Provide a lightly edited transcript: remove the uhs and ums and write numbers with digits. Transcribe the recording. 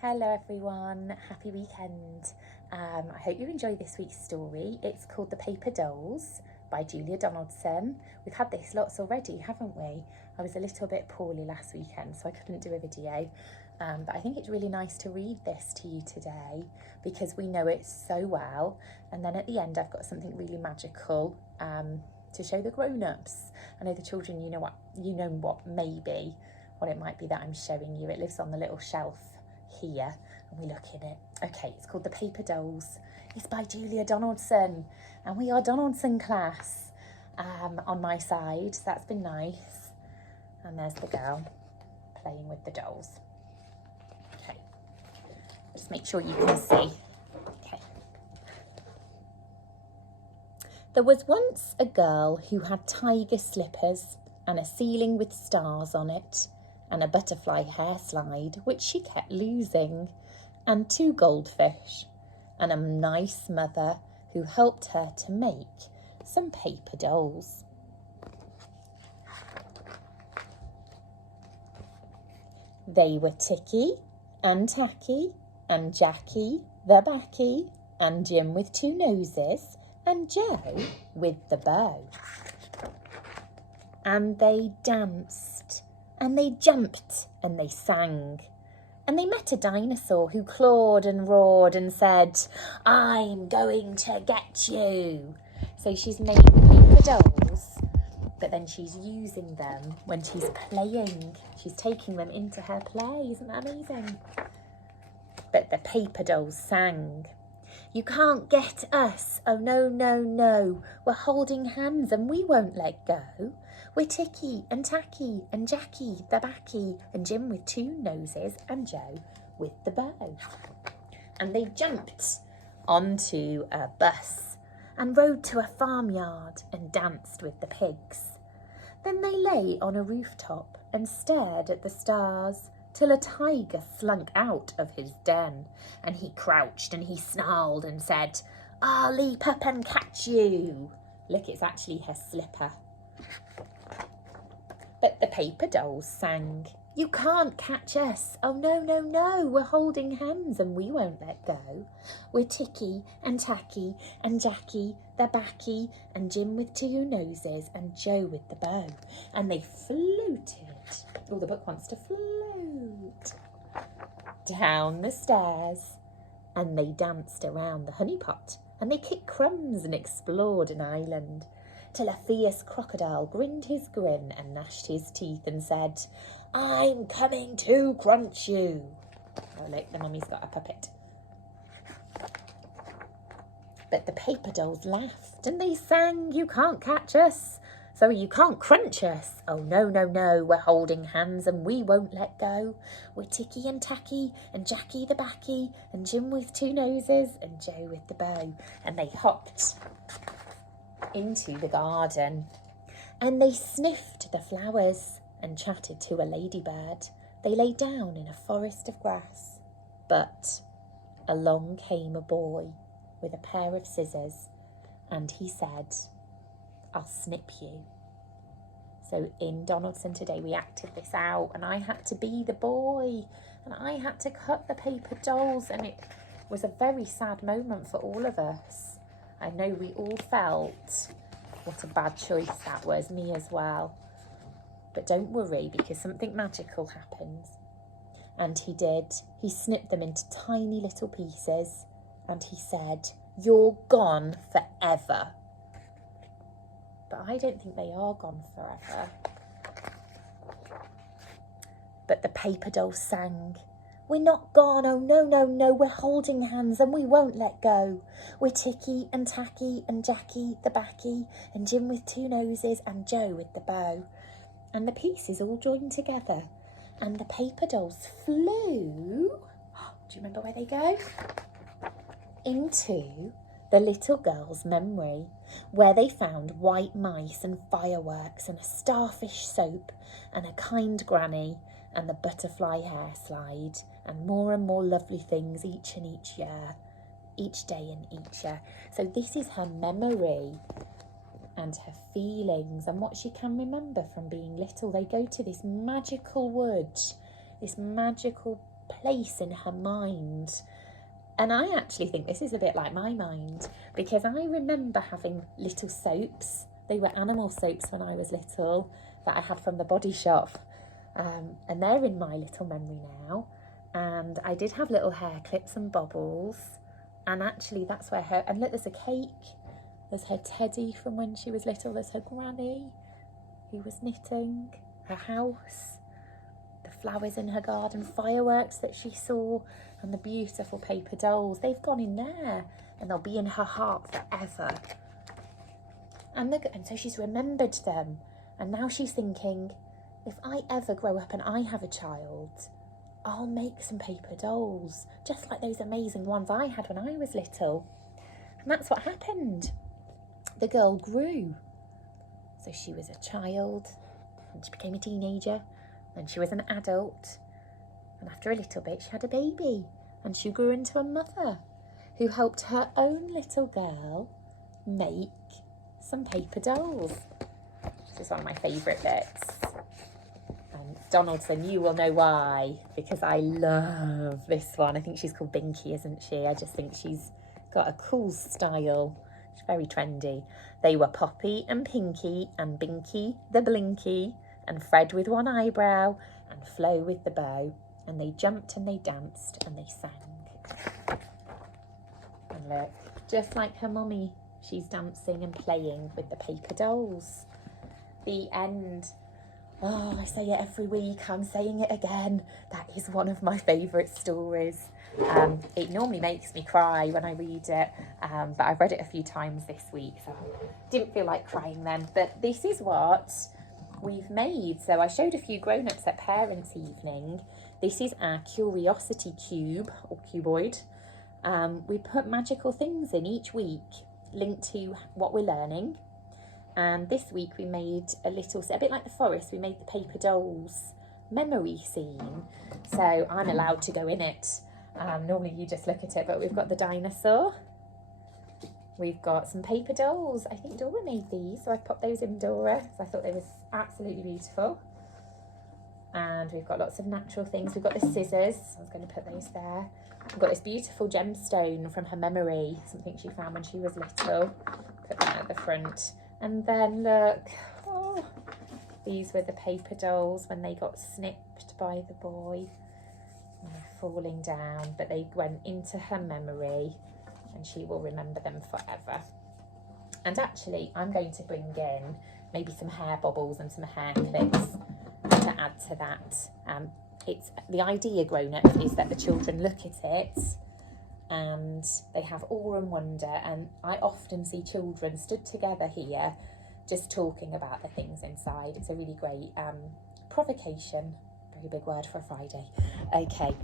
Hello everyone, happy weekend. I hope you enjoy this week's story. It's called The Paper Dolls by Julia Donaldson. We've had this lots already, haven't we? I was a little bit poorly last weekend, so I couldn't do a video. But I think it's really nice to read this to you today because we know it so well. And then at the end, I've got something really magical to show the grown-ups. I know the children, you know what it might be that I'm showing you. It lives on the little shelf here and we look in it. Okay, it's called The Paper Dolls. It's by Julia Donaldson and we are Donaldson class on my side, so that's been nice. And there's the girl playing with the dolls. Okay, just make sure you can see. Okay. There was once a girl who had tiger slippers and a ceiling with stars on it, and a butterfly hair slide, which she kept losing, and 2 goldfish, and a nice mother who helped her to make some paper dolls. They were Ticky and Tacky and Jackie the Backy and Jim with 2 noses and Joe with the bow. And they danced and they jumped and they sang. And they met a dinosaur who clawed and roared and said, "I'm going to get you." So she's making paper dolls, but then she's using them when she's playing. She's taking them into her play. Isn't that amazing? But the paper dolls sang, "You can't get us. Oh, no, no, no. We're holding hands and we won't let go. We're Ticky and Tacky and Jackie the Backy and Jim with 2 noses and Joe with the bow." And they jumped onto a bus and rode to a farmyard and danced with the pigs. Then they lay on a rooftop and stared at the stars till a tiger slunk out of his den, and he crouched and he snarled and said, "I'll leap up and catch you." Look, it's actually her slipper. But the paper dolls sang, "You can't catch us. Oh, no, no, no. We're holding hands and we won't let go. We're Ticky and Tacky and Jackie the Backy and Jim with 2 noses and Joe with the bow." And they fluted. Oh, the book wants to float down the stairs. And they danced around the honey pot and they kicked crumbs and explored an island, till a fierce crocodile grinned his grin and gnashed his teeth and said, "I'm coming to crunch you." Oh, look, the mummy's got a puppet. But the paper dolls laughed and they sang, "You can't catch us, so you can't crunch us. Oh, no, no, no. We're holding hands and we won't let go. We're Ticky and Tacky and Jackie the Backy and Jim with 2 noses and Joe with the bow." And they hopped into the garden and they sniffed the flowers and chatted to a ladybird. They lay down in a forest of grass, but along came a boy with a pair of scissors and he said, "I'll snip you." So in Donaldson today we acted this out and I had to be the boy and I had to cut the paper dolls, and it was a very sad moment for all of us. I know we all felt what a bad choice that was, me as well. But don't worry, because something magical happens. And he did. He snipped them into tiny little pieces and he said, "You're gone forever." But I don't think they are gone forever. But the paper dolls sang, "We're not gone, oh no, no, no, we're holding hands and we won't let go. We're Ticky and Tacky and Jackie the Backy and Jim with 2 noses and Joe with the bow." And the pieces all joined together and the paper dolls flew, do you remember where they go? Into the little girl's memory, where they found white mice and fireworks and a starfish soap and a kind granny and the butterfly hair slide and more lovely things each year, each day and each year. So this is her memory and her feelings and what she can remember from being little. They go to this magical wood, this magical place in her mind. And I actually think this is a bit like my mind, because I remember having little soaps. They were animal soaps when I was little that I had from the Body Shop. And they're in my little memory now. And I did have little hair clips and bobbles. And actually that's where her, and look, there's a cake. There's her teddy from when she was little. There's her granny who was knitting, her house, the flowers in her garden, fireworks that she saw, and the beautiful paper dolls. They've gone in there and they'll be in her heart forever. And so she's remembered them. And now she's thinking, if I ever grow up and I have a child, I'll make some paper dolls, just like those amazing ones I had when I was little. And that's what happened. The girl grew. So she was a child, and she became a teenager, then she was an adult, and after a little bit she had a baby, and she grew into a mother who helped her own little girl make some paper dolls. This is one of my favourite bits. And Donaldson, you will know why, because I love this one. I think she's called Binky, isn't she? I just think she's got a cool style. She's very trendy. They were Poppy and Pinky and Binky the Blinky and Fred with one eyebrow and Flo with the bow. And they jumped and they danced and they sang. And look, just like her mummy, she's dancing and playing with the paper dolls. The end. Oh, I say it every week. I'm saying it again. That is one of my favourite stories. It normally makes me cry when I read it, but I've read it a few times this week, so I didn't feel like crying then. But this is what we've made. So I showed a few grown-ups at parents' evening. This is our curiosity cube, or cuboid. We put magical things in each week, linked to what we're learning. And this week we made a bit like the forest, we made the paper dolls memory scene. So I'm allowed to go in it. Normally you just look at it, but we've got the dinosaur. We've got some paper dolls. I think Dora made these, so I popped those in Dora, because I thought they were absolutely beautiful. And we've got lots of natural things. We've got the scissors. I was going to put those there. We've got this beautiful gemstone from her memory, something she found when she was little. Put that at the front. And then look, oh, these were the paper dolls when they got snipped by the boy. And they're falling down, but they went into her memory and she will remember them forever. And actually, I'm going to bring in maybe some hair bobbles and some hair clips to add to that. It's the idea, grown-ups, is that the children look at it and they have awe and wonder, and I often see children stood together here just talking about the things inside. It's a really great provocation, very big word for a Friday. Okay.